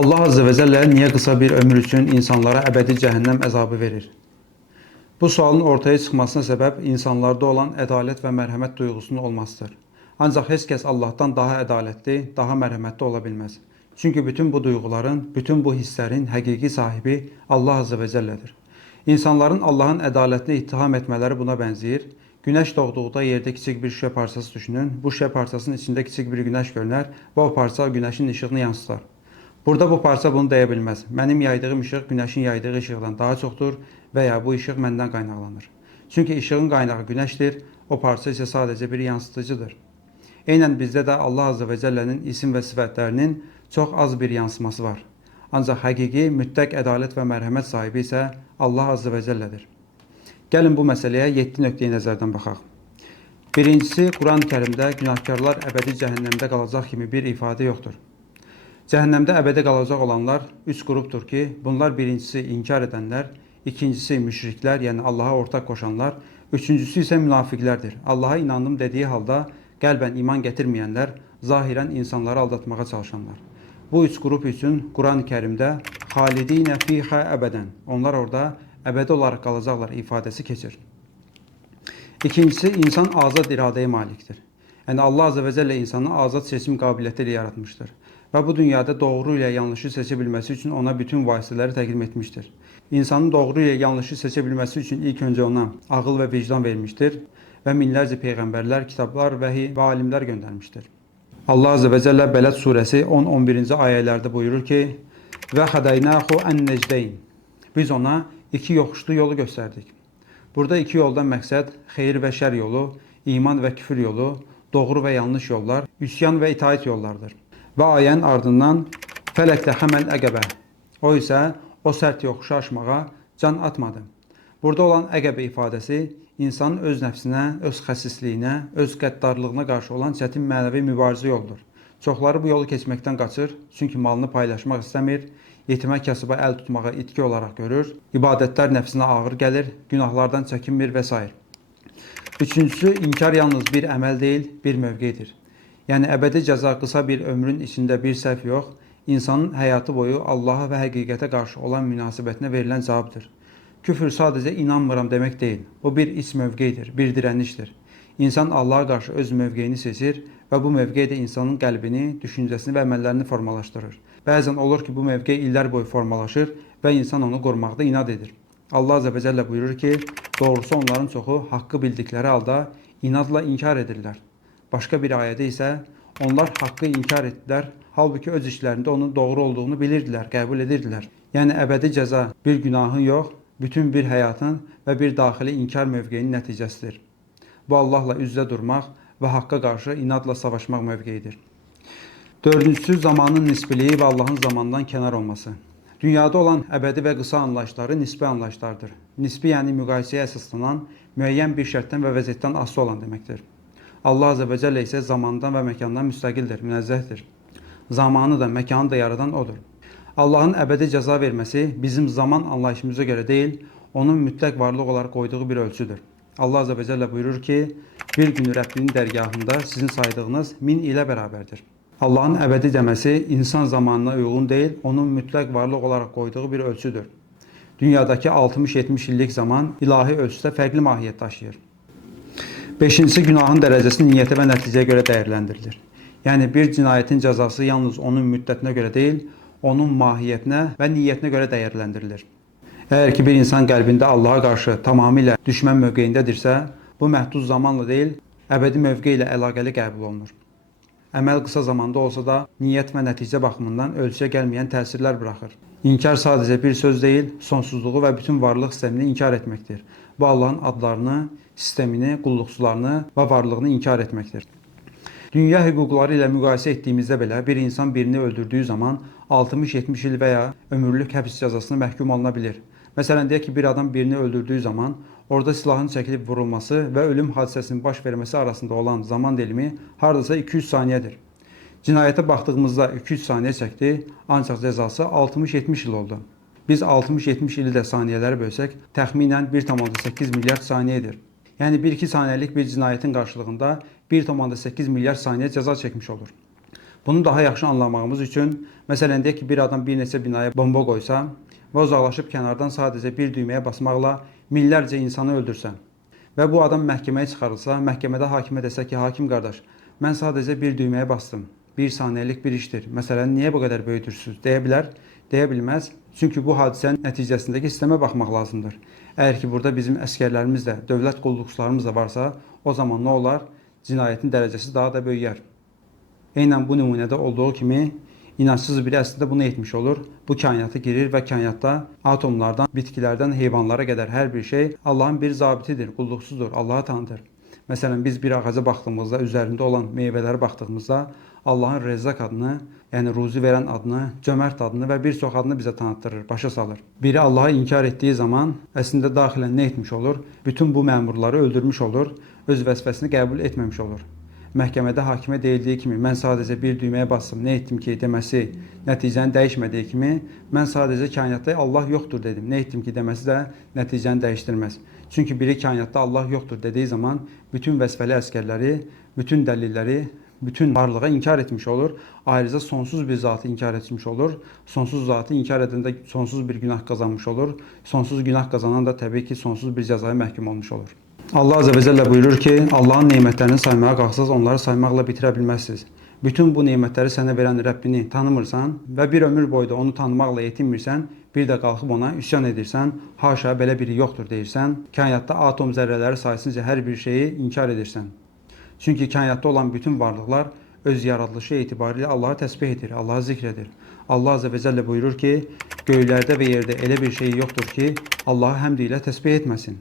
Allah Azze ve Celle niye kısa bir ömür için insanlara ebedi cehennem azabı verir? Bu sualın ortaya çıkmasına sebep insanlarda olan adalet ve merhamet duygusunun olmasıdır. Ancak heç kəs Allah'tan daha adaletli, daha merhametli olabilmez. Çünkü bütün bu duyguların, bütün bu hislerin həqiqi sahibi Allah Azze ve Celle'dir. İnsanların Allah'ın adaletini ittiham etmeleri buna benzeyir. Güneş doğduğunda yerde küçük bir şişe parçası düşünün. Bu şişe parçasının içinde küçük bir güneş görünər ve o parça güneşin ışığını yansıtar. Burada bu parça bunu deyə bilməz. Mənim yaydığım işıq günəşin yaydığı işıqdan daha çoxdur və ya bu işıq məndən qaynaqlanır. Çünki işığın qaynağı günəşdir, o parça isə sadəcə bir yansıtıcıdır. Eynən bizdə də Allah Azze ve Celle'nin isim və sifətlərinin çox az bir yansıması var. Ancaq həqiqi, mütləq ədalət və mərhəmət sahibi isə Allah Azze ve Celle'dir. Gəlin bu məsələyə 7 nöqteyi nəzərdən baxaq. Birincisi, Quran-ı Kərimdə günahkarlar əbədi cəhənnəmdə qalacaq kimi bir ifadə yoxdur. Cəhənnəmdə əbədi qalacaq olanlar 3 qrupdur ki, bunlar birincisi inkar edənlər, ikincisi müşriklər, yəni Allaha ortaq qoşanlar, üçüncüsü isə münafiqlərdir. Allaha inandım dediyi halda qəlbən iman gətirməyənlər, zahirən insanları aldatmağa çalışanlar. Bu 3 qrup üçün Quran-ı Kərimdə xalidinə fihə əbədən, onlar orada əbədi olaraq qalacaqlar ifadəsi keçir. İkincisi, insan azad iradəyə malikdir. Yəni Allah Azze ve Celle insanı azad seçim qabiliyyəti ilə yaratmışdır. Və bu dünyada doğru ilə yanlışı seçə bilməsi üçün ona bütün vasitələri təqdim etmişdir. İnsanın doğru ilə yanlışı seçə bilməsi üçün ilk öncə ona ağıl və vicdan vermişdir və minlərcə peyğəmbərlər, kitablar, vəhiy və alimlər göndərmişdir. Allah Azze ve Celle Bələd surəsi 10-11-ci ayələrdə buyurur ki: "Və hədaynahu ən-necdeyn." Biz ona iki yoxuşlu yolu göstərdik. Burada iki yoldan məqsəd xeyir və şər yolu, iman və küfür yolu, doğru və yanlış yollar, üsyan və itaat yollardır. Və ayənin ardından fələkdə həməl əqəbə. O isə o sərt yoxuşu aşmağa can atmadı. Burada olan əqəbə ifadəsi insanın öz nəfsinə, öz xəsisliyinə, öz qəddarlığına qarşı olan çətin mənəvi mübarizə yoludur. Çoxları bu yolu keçməkdən qaçır, çünki malını paylaşmaq istəmir, yetimə kasıba əl tutmağı itki olaraq görür, ibadətlər nəfsinə ağır gəlir, günahlardan çəkinmir və s. Üçüncüsü, inkar yalnız bir əməl deyil, bir mövqedir. Yəni əbədi cəza qısa bir ömrün içində bir səhv yox, insanın həyatı boyu Allaha və həqiqətə qarşı olan münasibətinə verilən cavabdır. Küfür sadəcə inanmıram demək deyil, o bir iç mövqedir, bir dirənişdir. İnsan Allaha qarşı öz mövqeyini seçir və bu mövqey də insanın qəlbini, düşüncəsini və əməllərini formalaşdırır. Bəzən olur ki, bu mövqey illər boyu formalaşır və insan onu qormaqda inad edir. Allah Azze ve Celle buyurur ki, doğrusu onların çoxu haqqı bildikləri halda inadla inkar edirlər. Başqa bir ayədə isə onlar haqqı inkar etdilər, halbuki öz işlərində onun doğru olduğunu bilirdilər, qəbul edirdilər. Yəni əbədi cəza bir günahın yox, bütün bir həyatın və bir daxili inkar mövqeyinin nəticəsidir. Bu Allahla üz-üzə durmaq və haqqa qarşı inadla savaşmaq mövqeyidir. Dördüncüsü, zamanın nisbiliyi və Allahın zamandan kənar olması. Dünyada olan əbədi və qısa anlayışları nisbi anlayışlardır. Nisbi yəni müqayisəyə əsaslanan, müəyyən bir şərtdən və vəziyyətdən asılı olan deməkdir. Allah Azze ve Celle isə zamandan və məkandan müstəqildir, münezzəhdir. Zamanı da, məkanı da yaradan odur. Allahın əbədi cəza verməsi bizim zaman anlayışımıza görə deyil, onun mütləq varlıq olaraq qoyduğu bir ölçüdür. Allah Azze ve Celle buyurur ki, bir gün Rəbbinin dərgahında sizin saydığınız 1000 ilə bərabərdir. Allahın əbədi deməsi insan zamanına uyğun deyil, onun mütləq varlıq olaraq qoyduğu bir ölçüdür. Dünyadakı 60-70 illik zaman ilahi ölçüdə fərqli mahiyyət daşıyır. Beşincisi, günahın dərəcəsi niyyətə və nəticəyə görə dəyərləndirilir. Yəni bir cinayətin cəzası yalnız onun müddətinə görə deyil, onun mahiyyətinə və niyyətinə görə dəyərləndirilir. Əgər ki bir insan qəlbində Allaha qarşı tamamilə düşmən mövqeyindədirsə, bu məhdud zamanla deyil, əbədi mövqe ilə əlaqəli qəbul olunur. Əməl qısa zamanda olsa da niyyət və nəticə baxımından ölçüyə gəlməyən təsirlər buraxır. İnkar sadəcə bir söz deyil, sonsuzluğu və bütün varlıq sistemini inkar etməkdir. Bu Allahın adlarını, sistemini, qulluqçularını və varlığını inkar etməkdir. Dünya hüquqları ilə müqayisə etdiyimizdə belə bir insan birini öldürdüyü zaman 60-70 il və ya ömürlük həbs cəzasına məhkum oluna bilir. Məsələn, deyək ki, bir adam birini öldürdüyü zaman orada silahın çəkilib vurulması və ölüm hadisəsinin baş verməsi arasında olan zaman dilimi hardasa 200 saniyədir. Cinayətə baxdığımızda 200 saniyə çəkdi, ancaq cəzası 60-70 il oldu. Biz 60-70 ili də saniyələri bölsək, təxminən 1,8 milyard saniyədir. Yəni 1-2 saniyəlik bir cinayətin qarşılığında 1,8 milyard saniyə cəza çəkmiş olur. Bunu daha yaxşı anlamağımız üçün, məsələn deyək ki, bir adam bir neçə binaya bomba qoysa və uzaqlaşıb kənardan sadəcə bir düyməyə basmaqla minlərcə insanı öldürsə və bu adam məhkəməyə çıxarılsa, məhkəmədə hakimə desə ki, hakim qardaş, mən sadəcə bir düyməyə bastım. Bir saniyəlik bir işdir. Məsələn, niyə bu qədər böyüdürsünüz? Deyə bilər, deyə bilməz. Çünki bu hadisənin nəticəsindəki sistemə baxmaq lazımdır. Əgər ki, burada bizim əskərlərimiz də, dövlət qulluqçularımız da varsa, o zaman nə olar? Cinayətin dərəcəsi daha da böyüyər. Eynən bu nümunədə olduğu kimi, inançsız biri əslində bunu etmiş olur. Bu kainata girir və kainatda atomlardan, bitkilərdən, heyvanlara qədər hər bir şey Allahın bir zabitidir, qulluqçudur, Allahı tanıdır. Məsələn, biz bir ağaca baxdığımızda, üzərində olan meyvələrə baxdığımızda Allahın Rezzaq adını, yəni ruzi verən adını, cömert adını və bir çox adını bizə tanıtdırır, başa salır. Biri Allahı inkar etdiyi zaman əslində daxilən nə etmiş olur? Bütün bu məmurları öldürmüş olur, öz vəzifəsini qəbul etməmiş olur. Məhkəmədə hakimə deyildiyi kimi, mən sadəcə bir düyməyə bastım, nə etdim ki, deməsi, nəticəni dəyişmədiyi kimi, mən sadəcə kainatda Allah yoxdur dedim, nə etdim ki, deməsi də nəticəni dəyişdirməz. Çünki biri kainatda Allah yoxdur dediyi zaman, bütün vəzifəli əskərləri, bütün dəlilləri, bütün varlığa inkar etmiş olur. Ayrıca sonsuz bir zatı inkar etmiş olur. Sonsuz zatı inkar edəndə sonsuz bir günah qazanmış olur. Sonsuz günah qazanan da təbii ki, sonsuz bir cəzaya məhkum olmuş olur. Allah Azze ve Celle buyurur ki, Allahın nemətlərini saymaya qalxsaz, onları saymaqla bitirə bilməzsiniz. Bütün bu nemətləri sənə verən Rəbbini tanımırsan və bir ömür boyu da onu tanımaqla yetinmirsən, bir də qalxıb ona üsyan edirsən, haşa belə biri yoxdur deyirsən, kainatda atom zərrələri sayısınca hər bir şeyi inkar edirsən. Çünki kainatda olan bütün varlıqlar öz yaradılışı etibarilə Allahı təsbih edir, Allahı zikr edir. Allah Azze ve Celle buyurur ki, göylərdə və yerdə elə bir şey yoxdur ki, Allahı həmd ilə təsbih etməsin.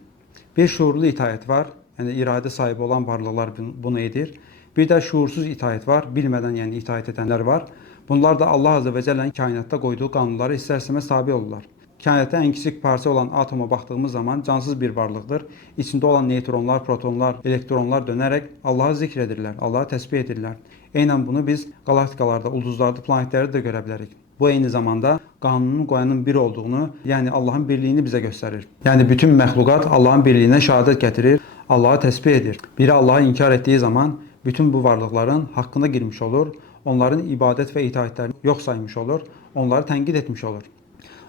Bir şuurlu itaət var, yəni iradə sahibi olan varlıqlar bunu edir. Bir də şuursuz itaət var, bilmədən yəni itaət edənlər var. Bunlar da Allah Azze ve Celle'nin kainatda qoyduğu qanunları istər-istəməz tabi olurlar. Kainatda ən kiçik parça olan atoma baxdığımız zaman cansız bir varlıqdır. İçində olan neytronlar, protonlar, elektronlar dönərək Allahı zikr edirlər, Allahı təsbih edirlər. Eynən bunu biz qalaktikalarda, ulduzlarda, planetlərdə də görə bilərik. Bu eyni zamanda qanunun qoyanın bir olduğunu, yəni Allahın birliyini bizə göstərir. Yəni bütün məxluqat Allahın birliyinə şəhadət gətirir, Allahı təsbih edir. Biri Allahı inkar etdiyi zaman bütün bu varlıqların haqqına girmiş olur, onların ibadət və itaətlərini yox saymış olur, onları tənqid etmiş olur.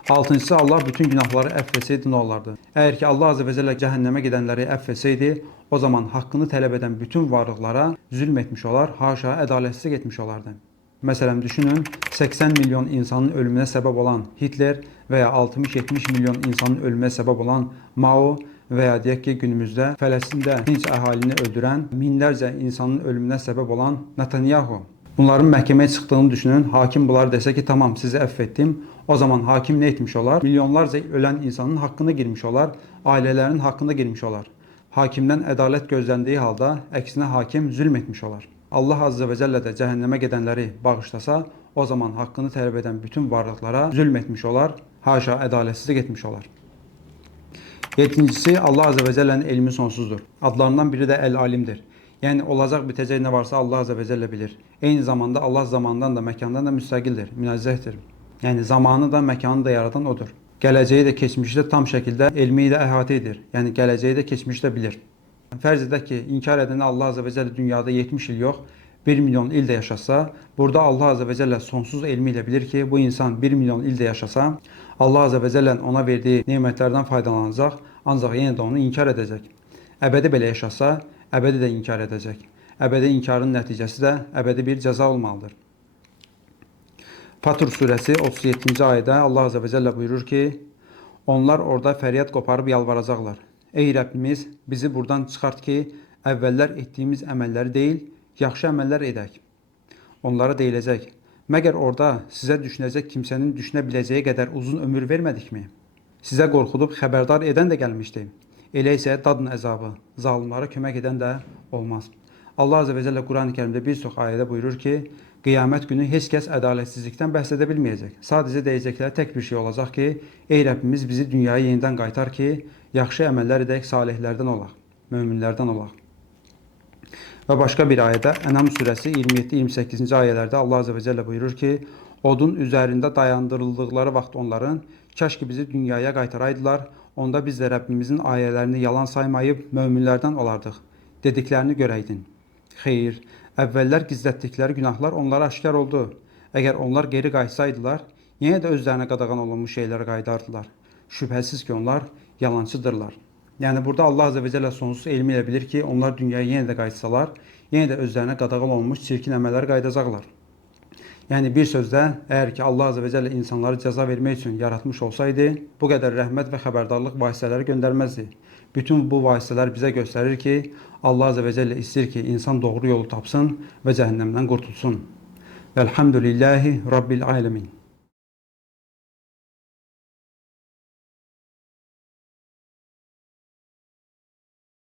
Altıncısı, Allah bütün günahları əfv etsəydi nə olardı? Əgər ki, Allah Azze ve Celle cəhənnəmə gedənləri əfv etsəydi, o zaman haqqını tələb edən bütün varlıqlara zülm etmiş olar, haşa ədalətsizlik etmiş olardı. Məsələn, düşünün, 80 milyon insanın ölümünə səbəb olan Hitler və ya 60-70 milyon insanın ölümünə səbəb olan Mao və ya deyək ki, günümüzdə Fələstində dinc əhalini öldürən, minlərcə insanın ölümünə səbəb olan Netanyahu. Bunların məhkəməyə çıxdığını düşünün, hakim bunlar desə ki, tamam, sizi əfv etdim. O zaman hakim nə etmiş olar? Milyonlarca ölən insanın haqqına girmiş olar, ailələrinin haqqına girmiş olar. Hakimdən ədalət gözləndiyi halda, əksinə hakim zülm etmiş olar. Allah Azze ve Celle də cəhənnəmə gedənləri bağışlasa, o zaman haqqını tələb edən bütün varlıqlara zülm etmiş olar, haşa ədalətsizlik etmiş olar. Yedincisi, Allah Azze ve Celle'nin elmi sonsuzdur. Adlarından biri də Əl-Alimdir. Yəni, olacaq bitəcək nə varsa Allah Azze ve Celle bilir. Eyni zamanda Allah zamandan da, məkandan da müstəqildir, münezzəhdir. Yəni, zamanı da, məkanı da yaradan odur. Gələcəyi də, keçmişi də tam şəkildə elmi ilə əhatə edir. Yəni, gələcəyi də, keçmişi də bilir. Fərz edək ki, inkar edəni Allah Azze ve Celle dünyada 70 il yox, 1 milyon il də yaşasa, burada Allah Azze ve Celle sonsuz elmi ilə bilir ki, bu insan 1 milyon il də yaşasa, Allah Azze ve Celle'nin ona verdiyi nemətlərdən faydalanacaq, ancaq yenə də onu inkar edəcək. Əbədi belə yaşasa, əbədi də inkar edəcək. Əbədi inkarın nəticəsi də əbədi bir cəza olmalıdır. Fatır surəsi 37-ci ayədə Allah Azze ve Celle buyurur ki, onlar orada fəryad qoparıb yalvaracaqlar. Ey Rəbbimiz, bizi buradan çıxart ki, əvvəllər etdiyimiz əməlləri deyil, yaxşı əməllər edək. Onlara deyiləcək, məgər orada sizə düşünəcək kimsənin düşünə biləcəyi qədər uzun ömür vermədikmi? Sizə qorxudub xəbərdar edən də gəlmişdi. Elə isə dadın əzabı, zalimlara kömək edən də olmaz. Allah Azze ve Celle Quran-ı Kerimdə bir çox ayədə buyurur ki, qiyamət günü heç kəs ədalətsizlikdən bəhs edə bilməyəcək. Sadəcə deyəcəklər tək bir şey olacaq ki, ey Rəbbimiz bizi dünyaya yenidən qaytar ki, yaxşı əməllər edək, salihlərdən olaq, möminlərdən olaq. Və başqa bir ayədə, Ənam surəsi 27-28-ci ayələrdə Allah Azze ve Celle buyurur ki, odun üzərində dayandırıldıqları vaxt onların, kaş ki bizi dünyaya qaytaraydılar, onda biz də Rəbbimizin ayələrini yalan saymayıb möminlərdən olardıq, dediklərini görəydin. Xeyr, Əvvəllər gizlətdikləri günahlar onlara aşkar oldu. Əgər onlar geri qayıtsaydılar, yenə də özlərinə qadağan olunmuş şeylərə qayıdardılar. Şübhəsiz ki, onlar yalancıdırlar. Yəni burada Allah Azze ve Celle sonsuz elmi ilə bilir ki, onlar dünyaya yenə də qayıtsalar, yenə də özlərinə qadağan olunmuş çirkin əməllər qayıdacaqlar. Yəni bir sözlə, əgər ki Allah Azze ve Celle insanları cəza vermək üçün yaratmış olsaydı, bu qədər rəhmət və xəbərdarlıq vasitələri göndərməzdi. Bütün bu vasitələr bizə göstərir ki, Allah Azze ve Celle istəyir ki, insan doğru yolu tapsın və cəhənnəmdən qurtulsun. Velhamdülillahi Rabbil alemin.